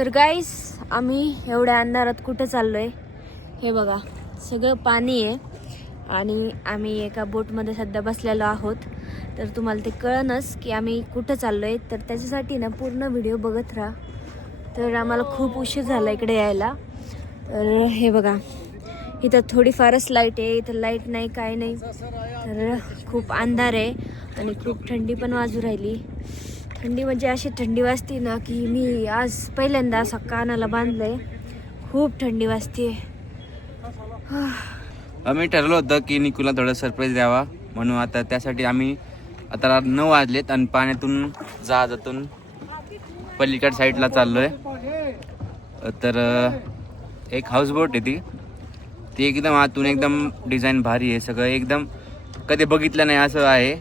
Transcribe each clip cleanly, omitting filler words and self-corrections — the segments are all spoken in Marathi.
तर गाईस आम्ही एवढ्या अंधारात कुठं चाललोय हे बघा, सगळं पाणी आहे आणि आम्ही एका बोटमध्ये सध्या बसलेलो आहोत. तर तुम्हाला ते कळनच की आम्ही कुठं चाललोय, तर त्याच्यासाठी ना पूर्ण व्हिडिओ बघत राहा. तर आम्हाला खूप उशीर झाला इकडे यायला. तर हे बघा, इथं थोडीफारच लाईट आहे, इथं लाईट नाही काय नाही, तर खूप अंधार आहे आणि खूप थंडी पण वाजू राहिली. थंडी म्हणजे अशी थंडी वाजते ना की मी आज पहिल्यांदा असा कानाला बांधलंय, खूप थंडी वाजते. आम्ही ठरवलं होतं की निकूला थोडं सरप्राईज द्यावा, म्हणून आता त्यासाठी आम्ही आता 9 वाजलेत आणि पाण्यातून जहाजातून पलीकड साईडला चाललोय. तर एक हाऊसबोट आहे ती एकदम आतून एकदम डिझाईन भारी आहे, सगळं एकदम कधी बघितलं नाही असं आहे.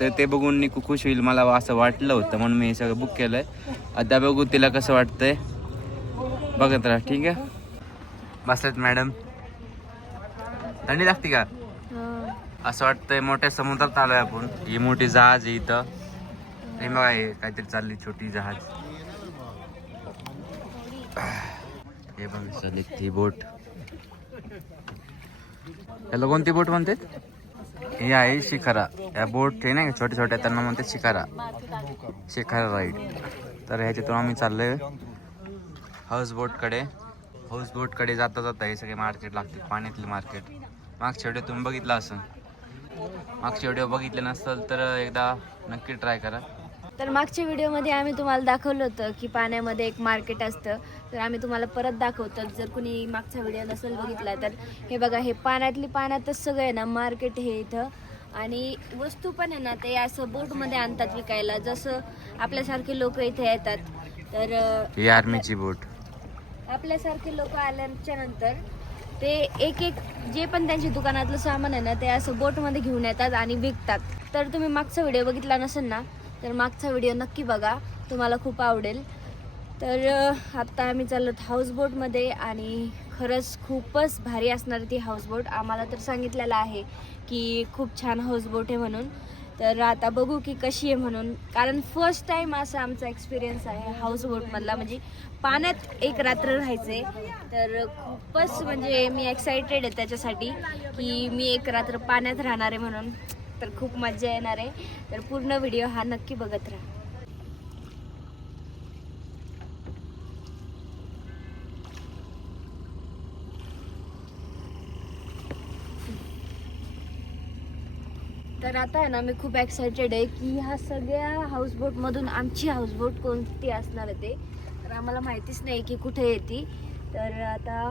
तर ते बघून निकू खुश होईल मला असं वाटलं होतं, म्हणून मी हे सगळं बुक केलंय. आता बघू तिला कसं वाटतंय, बघत राहा. ठीक आहे, बसलेत मॅडम. थंडी लागते का? असं वाटतंय मोठ्या समुद्रात आलोय आपण. ही मोठी जहाज आहे इथं, हे बघा, हे काहीतरी चालली छोटी जहाज. हे बघ चालली ती बोट. याला कोणती बोट म्हणतात? ही आहे शिखरा. या बोट हे नाही छोट्या छोट्या त्यांना म्हणतात शिखरा राईड. तर ह्याच्यातून आम्ही चाललोय हाऊसबोटकडे. हाऊसबोटकडे जाता जाता हे सगळे मार्केट लागते, पाण्यातले मार्केट. मागच्या व्हिडिओ तुम्ही बघितला असेल, मागच्या व्हिडिओ बघितले नसेल तर एकदा नक्की ट्राय करा. तर मागच्या व्हिडिओमध्ये आम्ही तुम्हाला दाखवलं होतं की पाण्यामध्ये एक मार्केट असतं, तर आम्ही तुम्हाला परत दाखवतो जर कुणी मागचा व्हिडिओ नसेल बघितला तर. हे बघा, हे पाण्यातच सगळं आहे ना मार्केट हे इथं. आणि वस्तू पण आहे ना ते असं बोटमध्ये आणतात विकायला, जसं आपल्यासारखे लोक इथे येतात. तर ही आर्मीची बोट. आपल्यासारखे लोक आल्याच्या नंतर ते एक एक जे पण त्यांची दुकानातलं सामान आहे ना ते असं बोटमध्ये घेऊन येतात आणि विकतात. तर तुम्ही मागचा व्हिडिओ बघितला नसेल ना तर मागचा व्हिडिओ नक्की बघा, तुम्हाला खूप आवडेल. तर आत्ता आम्ही चाललो हाऊसबोटमध्ये आणि खरंच खूपच भारी असणार ती हाऊसबोट. आम्हाला तर सांगितलेलं आहे की खूप छान हाऊसबोट आहे म्हणून. तर आता बघू की कशी आहे म्हणून, कारण फर्स्ट टाईम असा आमचा एक्सपिरियन्स आहे हाऊसबोटमधला, म्हणजे पाण्यात एक रात्र राहायचे. तर खूपच म्हणजे मी एक्सायटेड आहे त्याच्यासाठी की मी एक रात्र पाण्यात राहणार आहे म्हणून. तर खूप मजा येणार आहे. तर पूर्ण व्हिडिओ हा नक्की बघत राहा. तर आता आहे ना मी खूप एक्सायटेड आहे की ह्या सगळ्या हाऊसबोटमधून आमची हाऊसबोट कोणती असणार आहे ते. तर आम्हाला माहितीच नाही की कुठे येते. तर आता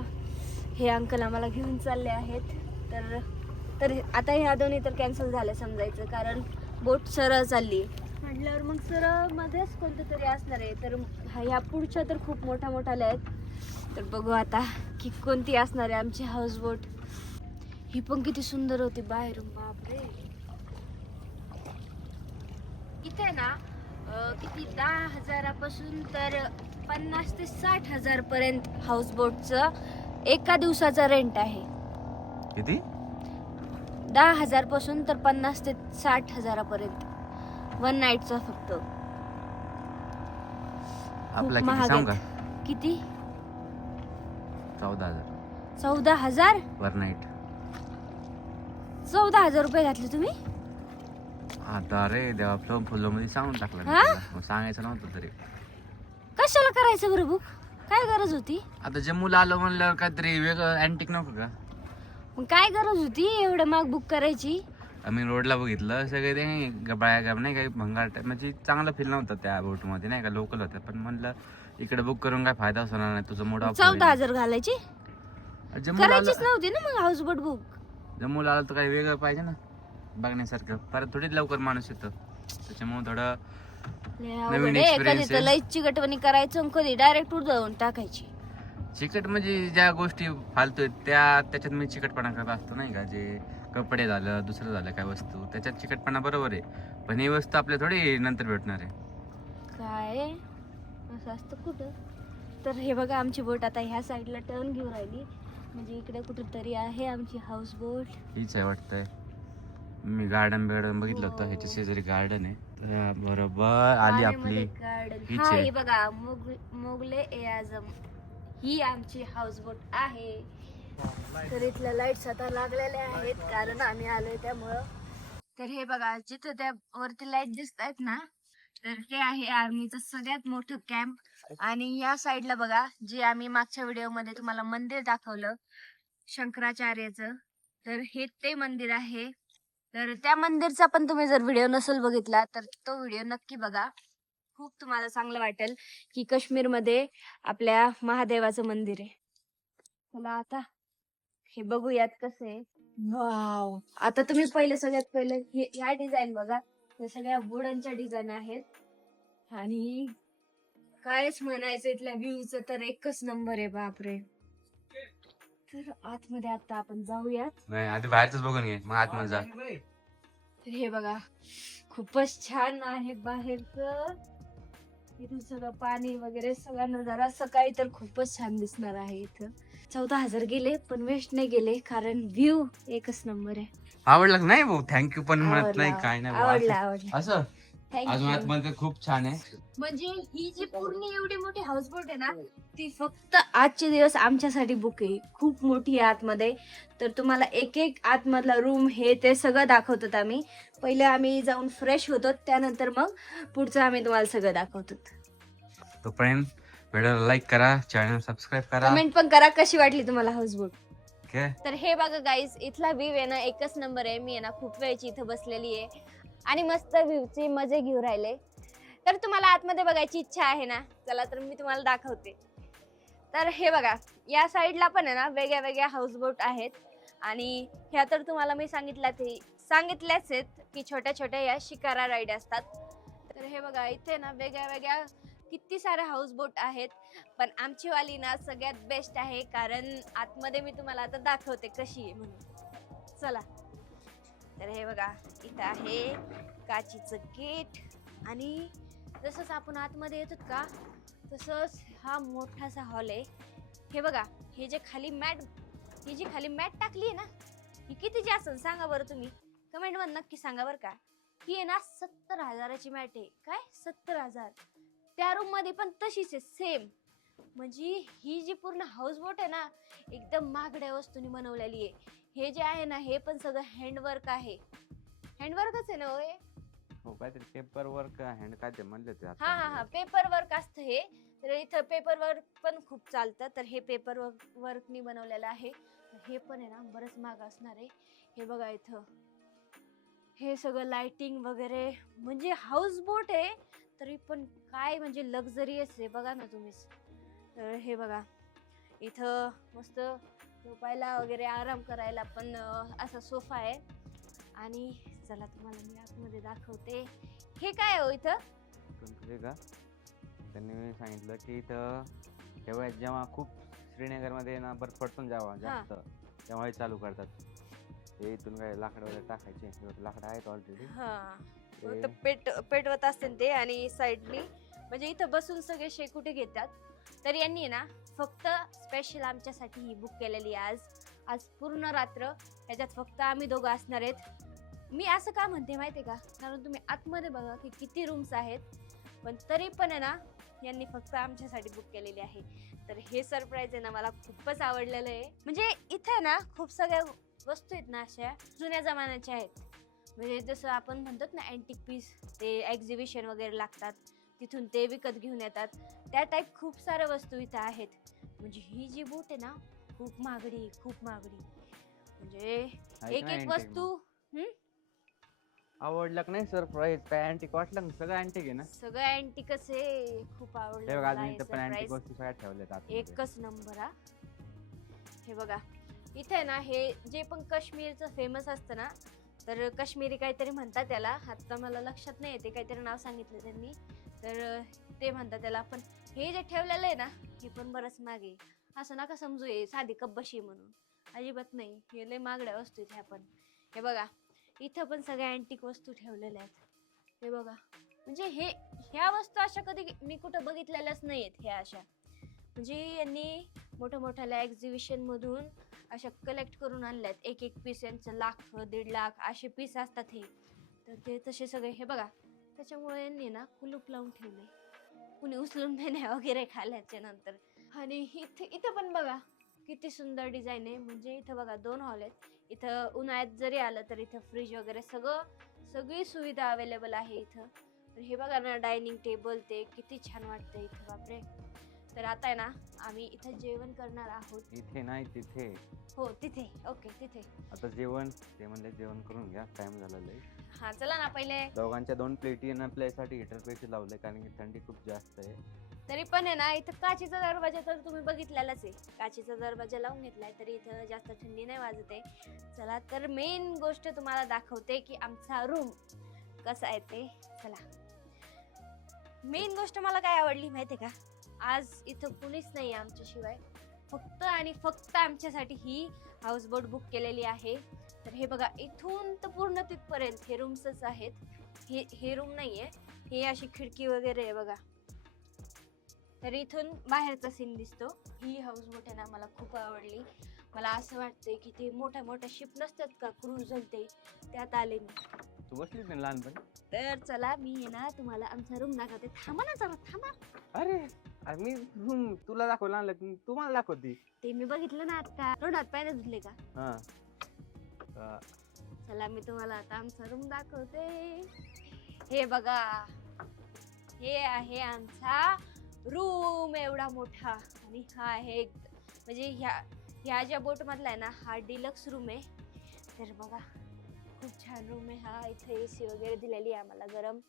हे अंकल आम्हाला घेऊन चालले आहेत. तर तर आता ह्या दोन्ही तर कॅन्सल झाले समजायचं, कारण बोट सरळ चालली म्हटल्यावर मग सरळ मध्येच कोणतं तरी असणार आहे. तर ह्या पुढच्या तर खूप मोठ्या मोठ्याल्या आहेत. तर बघू आता की कोणती असणार आहे आमची हाऊसबोट. ही पण किती सुंदर होती बाहेरून, बापरे. इथे ना किती 10,000पासून तर 50 ते 60,000 पर्यंत हाऊसबोटचं एका दिवसाचा रेंट आहे. किती? 10,000 पासून तर 50 ते 60,000 पर्यंत वन नाईटचा फक्त. आपला खूप किती महाग सांग का? आहेत. किती? 14,000 14,000? पर नाईट. 14,000 रुपये घातले तुम्ही? आता रे देवा, फुलं मध्ये सांगून टाकलं मी हा? तुला. मग सांगायचं नव्हतं तरी. कशाला करायचं बरं बुक? काय गरज होती? आता जम्मूला आलो म्हणल्यावर काहीतरी वेगळं अँटिक नको का? मग काय गरज होती एवढं महाग बुक करायची? आम्ही रोडला बघितलं सगळे ते गबाळ्या गब नाही काही भंगार टाईप, म्हणजे चांगला फील नव्हता त्या बोटमध्ये नाही का, लोकल होत्या. पण म्हणलं इकडे बुक करून काय फायदा होणार नाही, तुझं मूड ऑफ. 14,000 घालायची? जम्मूला आलो, करायचीच नव्हती ना मग हाऊसबोट बुक. जम्मूला आलो तर काही वेगळं पाहिजे ना बघण्यासारखं. परत थोडीच लवकर माणूस येतं, त्याच्यामुळे थोडं नवीन कधी एक्सपिरियन्स तर आहे. लई चिकटवणी करायचं आणि कधी डायरेक्ट उडवून टाकायची. चिकट म्हणजे ज्या गोष्टी फालतू आहेत त्याच्यात मी चिकटपणा करत असतो नाही का. जे कपडे झालं, दुसरं झालं काय वस्तू, त्याच्यात चिकटपणा बरोबर आहे. पण ही वस्तू आपल्या थोडी नंतर भेटणार आहे. काय असं असतं कुठं? तर हे बघा, आमची बोट आता ह्या साईडला टर्न घेऊन राहिली, म्हणजे इकडे कुठेतरी आहे आमची हाऊस बोट. हीच आहे वाटतंय. मी गार्डन बघितलं होतं, ह्याच्या शेजारी गार्डन आहे. तर बरोबर आली आपली गार्डन. हीच हा आहे. हे बघा मोगले ए आझम ही आमची हाऊस बोट आहे. तर इथल्या लाईट्स आता लागलेल्या आहेत कारण आम्ही आलोय त्यामुळं. तर हे बघा जिथं त्या वरती लाईट दिसत आहेत ना, तर हे आहे आर्मीचं सगळ्यात मोठं कॅम्प. आणि या साईडला बघा जे आम्ही मागच्या व्हिडिओ मध्ये तुम्हाला मंदिर दाखवलं शंकराचार्याचं, तर हे ते मंदिर आहे. तर त्या मंदिरचा पण तुम्ही जर व्हिडिओ नसेल बघितला तर तो व्हिडिओ नक्की बघा. खूप तुम्हाला चांगलं वाटेल की काश्मीर मध्ये आपल्या महादेवाचं मंदिर आहे. चला आता हे बघूयात कसं आहे. वाव, आता तुम्ही सगळ्यात पहिले ह्या डिझाईन बघा. हे सगळ्या वुडनच्या डिझाईन आहेत आणि कायच म्हणायचं इथल्या व्ह्यूच तर एकच नंबर आहे. बापरे. तर आतमध्ये आता आपण जाऊयात. नाही आधी बाहेरच बघून घे मग आतमध्ये जा. तर हे बघा खूपच छान आहे बाहेरच. इथून सगळं पाणी वगैरे सगळा नजारा सकाळी तर खूपच छान दिसणार आहे. इथं 14,000 गेले पण वेस्ट नाही गेले कारण व्ह्यू एकच नंबर आहे. आवडला नाही भाऊ? थँक्यू पण म्हणत नाही काय नाही भाऊ. आवडला असं- आवडला. असं अजून थँक्यू. आतमध्ये खूप छान आहे. म्हणजे ही जी पूर्ण एवढी मोठी हाऊसबोट आहे ना, ती फक्त आजचे दिवस आमच्यासाठी बुक आहे. खूप मोठी आहे आतमध्ये. तर तुम्हाला एक एक आतमधला रूम हे ते सगळं दाखवतो आम्ही. पहिले आम्ही जाऊन फ्रेश होतो त्यानंतर मग पुढचं आम्ही तुम्हाला सगळं दाखवतो. तोपर्यंत व्हिडिओला लाईक करा, चॅनल सबस्क्राईब करा. कमेंट पण करा कशी वाटली तुम्हाला हाऊसबोट. ओके. तर हे बघा गाईज इथला व्ह्यू आहे ना एकच नंबर आहे. मी आहे ना खूप वेळची इथं बसलेली आहे आणि मस्त व्ह्यूची मजे घेऊ राहिले. तर तुम्हाला आतमध्ये बघायची इच्छा आहे ना, चला तर मी तुम्हाला दाखवते. तर हे बघा या साईडला पण आहे ना वेगळ्या वेगळ्या हाऊसबोट आहेत आणि ह्या तर तुम्हाला मी सांगितल्याच आहेत की छोट्या छोट्या या शिकारा राईड असतात. तर हे बघा इथे ना वेगळ्या वेगळ्या किती साऱ्या हाऊसबोट आहेत. पण आमची वाली ना सगळ्यात बेस्ट आहे कारण आतमध्ये मी तुम्हाला आता दाखवते कशी आहे म्हणून. चला. तर हे बघा इथं आहे काचीचं गेट आणि जसंच आपण आतमध्ये येतो का तसंच हा मोठासा हॉल आहे. हे बघा ही जी खाली मॅट टाकली आहे ना, ही कितीची असेल सांगा बरं तुम्ही कमेंट मध्ये नक्की सांगा बरं का. ही आहे ना 70,000ची मॅट आहे. काय 70,000? त्या रूम मध्ये पण तशीच आहे सेम. म्हणजे ही जी पूर्ण हाऊसबोट आहे ना एकदम महागड्या वस्तूंनी बनवलेली आहे. हे जे आहे ना हे पण सगळं हँडवर्क आहे. हँडवर्कच आहे ना होय. हो काहीतरी पेपर वर्क हँड काय ते म्हणले ते आता. हा पेपर वर्क असतं हे. तर इथं पेपर वर्क पण खूप चालतं. तर हे पेपर वर्कनी बनवलेलं आहे. हे पण आहे ना बरंच महाग असणार आहे. हे बघा इथं हे सगळं लाइटिंग वगैरे म्हणजे हाऊस बोट आहे तरी पण काय म्हणजे लक्झरियस आहे बघा ना तुम्हीच. तर हे बघा इथं मस्त झोपायला वगैरे आराम करायला पण असा सोफा आहे. आणि चला तुम्हाला मी आतमध्ये दाखवते. हे काय हो इथं का त्यांनी सांगितलं की इथं जेव्हा खूप श्रीनगरमध्ये ना बर्फ पडतो जेव्हा जास्त तेव्हा हे चालू करतात. हे इथून काय लाकडं वगैरे टाकायचे लाकडं आहेत ऑलरेडी. पेटवत असते ते आणि साईडनी म्हणजे इथं बसून सगळे शेकोटी घेतात. तर यांनी ना फक्त स्पेशल आमच्यासाठी ही बुक केलेली आज पूर्ण रात्र ह्याच्यात फक्त आम्ही दोघं असणार आहेत. मी असं का म्हणते माहितीये का कारण तुम्ही आतमध्ये बघा की किती रूम्स आहेत पण तरी पण आहे ना यांनी फक्त आमच्यासाठी बुक केलेली आहे. तर हे सरप्राईज आहे ना मला खूपच आवडलेलं आहे. म्हणजे इथे ना खूप सगळ्या वस्तू आहेत ना अशा जुन्या जमान्याच्या आहेत. म्हणजे जसं आपण म्हणतात ना अँटिक पीस ते एक्झिबिशन वगैरे लागतात तिथून ते विकत घेऊन येतात त्या टाईप खूप साऱ्या वस्तू इथं आहेत. म्हणजे ही जी बोट आहे ना खूप महागडी म्हणजे एक वस्तू आवडलं का नाही सरप्राईज? काय अँटिक वाटलं ना? सगळं अँटिक आहे ना? सगळं अँटिकच आहे. खूप आवडलं हे बघा अजून मला इथं पण अँटिक वस्तू सगळ्या ठेवल्यात आतमध्ये. एकच नंबर हा. हे बघा इथे ना हे जे पण काश्मीरचं फेमस असतं ना तर काश्मीरी काहीतरी म्हणतात त्याला. आता मला लक्षात नाही येते काहीतरी नाव सांगितलं त्यांनी तर ते म्हणतात त्याला. पण हे जे ठेवलेलं आहे ना हे पण बरंच मागे असं नका समजू हे साधी कब्बशी म्हणून अजिबात नाही. हे लय महागड्या वस्तू आहेत ह्या पण. हे बघा इथं पण सगळ्या अँटिक वस्तू ठेवलेल्या आहेत. हे बघा म्हणजे ह्या वस्तू अशा कधी मी कुठं बघितलेल्याच नाही आहेत. ह्या अशा म्हणजे यांनी मोठ्या एक्झिबिशन मधून अशा कलेक्ट करून आणल्यात. एक पीस यांचं 1,00,000-1.5 लाख असे पीस असतात हे. तर ते तसे सगळे हे बघा त्याच्यामुळे यांनी ना कुलूप लावून ठेवले. कुणी उचलून मेन्या वगैरे खाल्ल्याच्या नंतर. आणि इथं पण बघा किती सुंदर डिझाईन आहे. म्हणजे इथं बघा 2 हॉल आहेत. इथं उन्हाळ्यात जरी आलं तर इथं फ्रीज वगैरे सगळी सुविधा अवेलेबल आहे इथं. तर हे बघा ना डायनिंग टेबल ते किती छान वाटतं इथं बापरे. तर आता आहे ना आम्ही इथं जेवण करणार आहोत. इथे नाही तिथे. हो तिथे. ओके तिथे. आता जेवण ते म्हणले जेवण करून घ्या, टाइम झालेला आहे. हा चला ना पहिले. दोघांच्या 2 प्लेटी आणि आपल्यासाठी हीटर पैसे लावले कारण की थंडी खूप जास्त आहे. तरी पण आहे ना इथं काचेचा दरवाजा तर तुम्ही बघितलेलाच आहे. काचेचा दरवाजा लावून घेतलाय तरी इथं जास्त थंडी नाही वाजत आहे. चला तर मेन गोष्ट तुम्हाला दाखवते की आमचा रूम कसा आहे ते. चला मेन गोष्ट मला काय आवडली माहितीये का, आज इथं कुणीच नाही आमच्याशिवाय. फक्त आणि फक्त आमच्यासाठी ही हाऊसबोट बुक केलेली आहे. तर हे बघा इथून तर पूर्ण तिथपर्यंत हे रूम्सच आहेत. हे रूम नाहीये, हे अशी खिडकी वगैरे आहे बघा. तर इथून बाहेरचा सीन दिसतो. ही हाऊसबोट आहे ना मला खूप आवडली. मला असं वाटतंय की ते मोठ्या मोठ्या शिप नसतात का क्रूझर ते, त्यात आले मी. तू बसलीच नाही लहानपणी. तर चला मी आहे ना तुम्हाला आमचा रूम दाखवते. थांबा ना जरा थांबा. अरे मी रूम तुला दाखवला आणलं की तू मला दाखवती. ते मी बघितलं ना आता. तोंडात पाय धुतले का? हा. चला मी तुम्हाला आता आमचा रूम दाखवते. हे बघा हे आहे आमचा रूम एवढा मोठा. आणि हा आहे म्हणजे ह्या ज्या बोट मधला आहे ना हा डिलक्स रूम आहे. तर बघा खूप छान रूम आहे हा. इथे AC वगैरे दिलेली आहे आम्हाला गरम.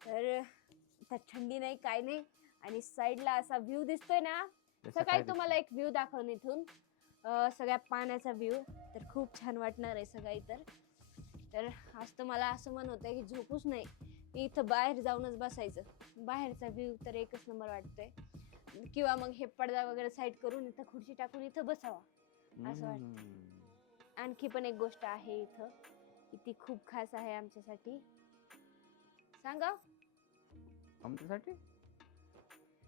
तर थंडी नाही काय नाही. आणि साईडला असा व्ह्यू दिसतोय ना. सकाळी तुम्हाला एक व्ह्यू दाखवून इथून सगळ्या पाण्याचा व्ह्यू. तर खूप छान वाटणार आहे सकाळी. तर आज तर मला असं मन होतंय की झोपूच नाही, इथं बाहेर जाऊनच बसायचं. बाहेरचा व्ह्यू तर एकच नंबर वाटतोय. किंवा मग हे पडदा वगैरे साईड करून इथं खुर्ची टाकून इथं बसावा असं वाटतं. आणखी पण एक गोष्ट आहे इथं की ती खूप खास आहे आमच्यासाठी. सांगा आमच्यासाठी.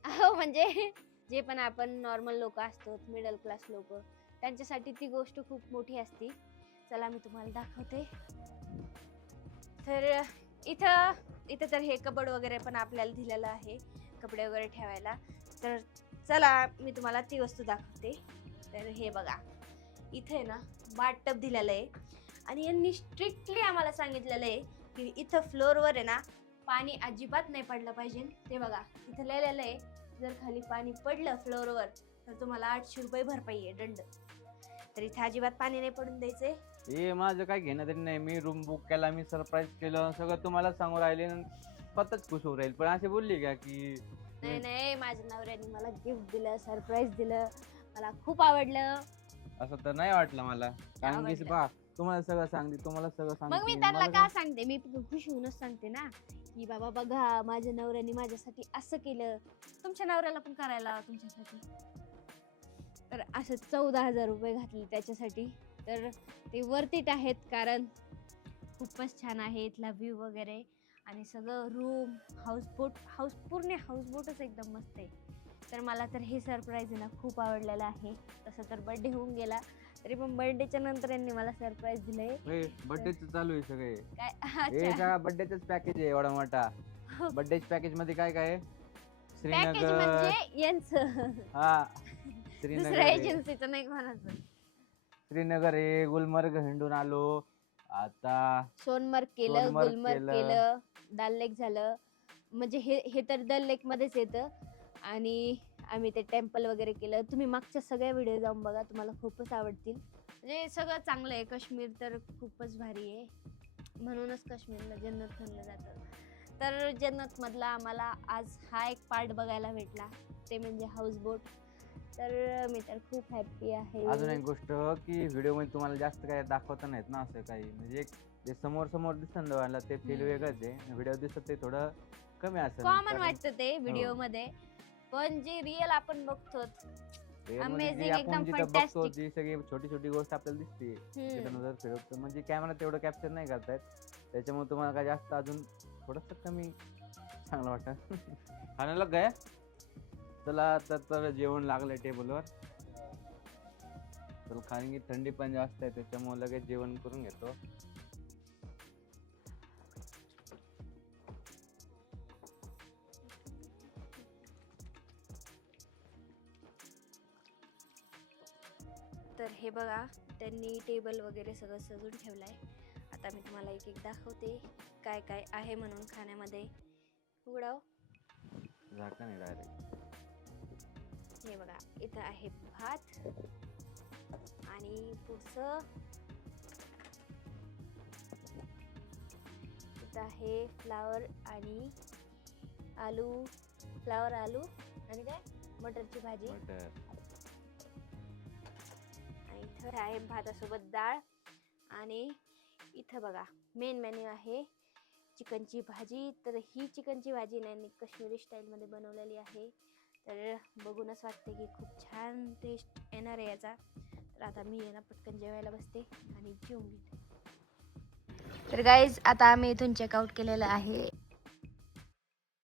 हो म्हणजे जे पण आपण नॉर्मल लोक असतो, मिडल क्लास लोक, त्यांच्यासाठी ती गोष्ट खूप मोठी असते. चला मी तुम्हाला दाखवते. तर इथं तर हे कबड वगैरे पण आपल्याला दिलेलं आहे कपडे वगैरे ठेवायला. तर चला मी तुम्हाला ती वस्तू दाखवते. तर हे बघा इथे ना बाथटब दिलेलं आहे. आणि यांनी स्ट्रिक्टली आम्हाला सांगितलेलं आहे की इथं फ्लोअरवर आहे ना पाणी अजिबात नाही पडलं पाहिजे. ते बघा इथं लिहिलेलं आहे जर खाली पाणी पडलं फ्लोअरवर तर तुम्हाला 800 रुपये भरपाई आहे, दंड. तर इथे अजिबात पाणी नाही पडून द्यायचंय. ए माझं काय घेणं तरी नाही. मी रूम बुक केला, मी सरप्राईज केलं, सगळं तुम्हाला सांगू राहिले. स्वतःच खुश होऊ राहील. पण असे बोलली का की नाही माझ्या नवऱ्याने मला गिफ्ट दिलं, सरप्राईज दिलं, मला खूप आवडलं. असं तर नाही वाटलं मला. कारण की बा तुम्हाला सगळं सांगते, तुम्हाला सगळं सांगते. मग मी त्यांना का सांगते, मी खुश होऊनच सांगते ना की बाबा बघा माझ्या नवऱ्याने माझ्यासाठी असं केलं, तुमच्या नवऱ्याला पण करायला तुमच्यासाठी. तर असं 14,000 रुपये घातले त्याच्यासाठी. तर ते वर्थ इट आहेत कारण खूपच छान आहे इथला व्ह्यू वगैरे. आणि सगळं रूम पूर्ण हाऊसबोटच एकदम मस्त आहे. तर मला तर हे सरप्राईज आहे ना खूप आवडलेलं आहे. तसं तर बर्थडे होऊन गेला तरी पण बर्थडेच्या नंतर यांनी मला सरप्राईज दिलंय. बर्थडेच चालू आहे सगळे काय. अच्छा बर्थडेच पॅकेज आहे एवढा मोठा. बर्थडे पॅकेज मध्ये काय काय आहे? पॅकेज म्हणजे यांचं हा दुसऱ्या एजन्सीचं नाही म्हणायचं. श्रीनगर आहे, गुलमर्ग हिंडून आलो, आता सोनमर्ग केलं, गुलमर्ग केलं, दाल लेक झालं. म्हणजे हे तर दल लेक मध्येच येतं. आणि आम्ही ते टेम्पल वगैरे केलं. तुम्ही मागच्या सगळ्या व्हिडिओ जाऊन बघा, तुम्हाला खूपच आवडतील. म्हणजे सगळं चांगलं आहे. काश्मीर तर खूपच भारी आहे. म्हणूनच काश्मीरला जन्नत म्हणलं जातं. तर जन्नत मधला आम्हाला आज हा एक पार्ट बघायला भेटला, ते म्हणजे हाऊसबोट. तर मी तर खूप हॅप्पी आहे. अजून एक गोष्ट की व्हिडिओ मध्ये तुम्हाला जास्त काही दाखवता नाहीत ना असं काही. म्हणजे जे समोर दिसतं ना ते फील वेगळंच आहे. व्हिडिओ दिसत ते थोडं कमी असेल, कॉमन वाटतं ते व्हिडिओ मध्ये. पण जे रिअल आपण बघतो अमेझिंग एकदम फॅन्टॅस्टिक. जी सगळी छोटी गोष्ट आपल्याला दिसते तिथं नजर फिरवतो. म्हणजे कॅमेरा तेवढं कॅप्चर नाही करतायत. त्याच्यामुळे तुम्हाला काय जास्त अजून थोडंसं कमी चांगलं वाटतं. खाण्याला काय चला तर जेवण लागलंय टेबलवर. तर कारण की थंडी पण जास्त आहे त्याच्यामुळे लगेच जेवण करून घेतो. तर हे बघा, त्यांनी टेबल वगैरे सगळं सजून ठेवलंय. आता मी तुम्हाला एक एक दाखवते काय काय आहे म्हणून खाण्यामध्ये. उघडाव. झाका नाही डायरेक्ट. हे बघा, इथं आहे भात आणि पुढचं इथं आहे फ्लावर आणि आलू, फ्लावर आलू आणि काय मटरची भाजी. मटर. आणि इथं आहे भातासोबत डाळ. आणि इथं बघा मेन मेन्यू आहे चिकनची भाजी. तर ही चिकनची भाजी नाही काश्मीरी स्टाईलमध्ये बनवलेली आहे. तर बघूनच वाटते की खूप छान टेस्ट येणार आहे याचा. तर आता मी याला पटकन जेवायला बसते आणि जेवून घेते. तर गाईज आता आम्ही इथून चेकआउट केलेलं आहे